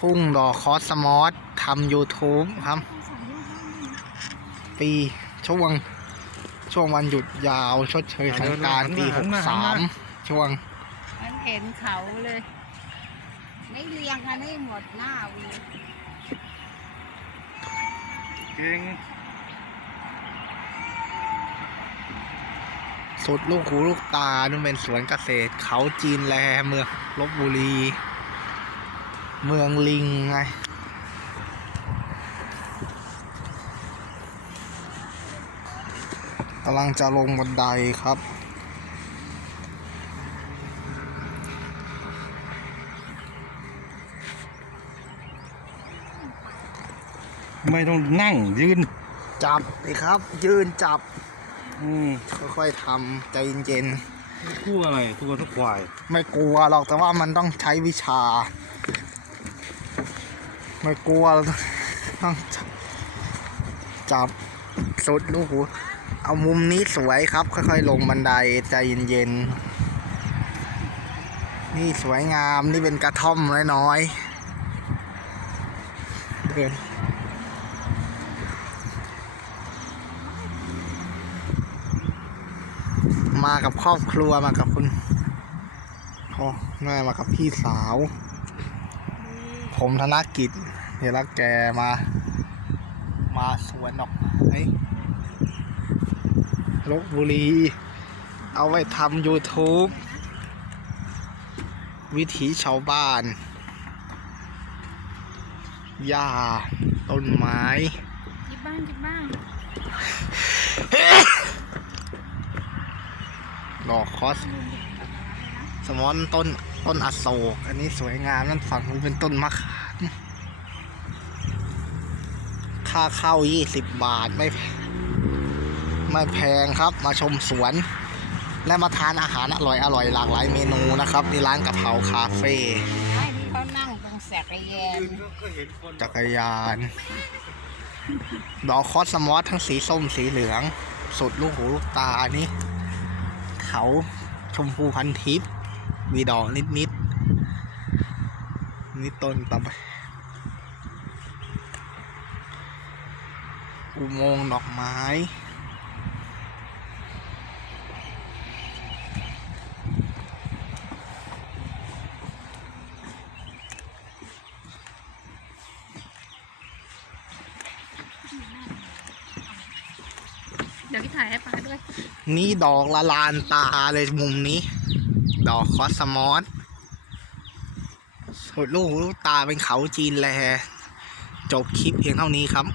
ทุ่งดอกคอสมอสทำ YouTube ครับ ปีช่วง ช่วงวันหยุดยาว ชดเชยสงกรารปีหันมาหันมา63ช่วง มันเห็นเขาเลย ไม่เรียงกันให้หมดหน้าวีเก่งสุดลูกหูลูกตานั่นเป็นสวนเกษตร เขาจีนแลเมืองลบบุรี เมืองลิงไงกำลังจะลงบันไดครับ ไม่ต้องนั่งยืน จับสิครับ ยืนจับ อืมค่อยๆทำใจเย็นกู้อะไรตัวทุกควายๆไม่กลัวหรอกแต่ว่ามันต้องใช้วิชา ไม่กลัวต้องจับสุดลูกหูเอามุมนี้สวยครับ ค่อยๆ ลงบันไดใจเย็นๆ นี่สวยงามนี่เป็นกระท่อมน้อยๆเดินมากับครอบครัวมากับคุณพ่อแม่มากับพี่สาว ผมธนกิจเดี๋ยวรักแกมา มาสวนดอกไม้ลบบุรี เอาไว้ทำ YouTube วิถีชาวบ้าน หญ้า ต้นไม้จิบบ้างจิบบ้างดอกคอสส มอนต้นต้นอโศกอันนี้สวยงามนั่นฝั่งนู้นเป็นต้นมะขามค่าเข้า20บาทไม่แพไม่แพงครับมาชมสวน และมาทานอาหารอร่อยอร่อยหลากหลายเมนูนะครับนี่ร้านกะเพราคาเฟ่ไอ้ที่เขานั่งตรงแสกแยนก็เห็นคนจักรยาน ดอกคอสมอสทั้งสีส้มสีเหลือง สุดลูกหูลูกตานี่เขาชมพูพันทิพย์ มีดอกนิดนิดๆนี่ต้นตะไบอุโมงค์ดอกไม้เดี๋ยวพี่ถ่ายให้ป้าด้วย นี่ดอกละลานตาเลยมุมนี้ ดอกคอสมอสสุดลูกลูกตาเป็นเขาจีนแล จบคลิปเพียงเท่านี้ครับ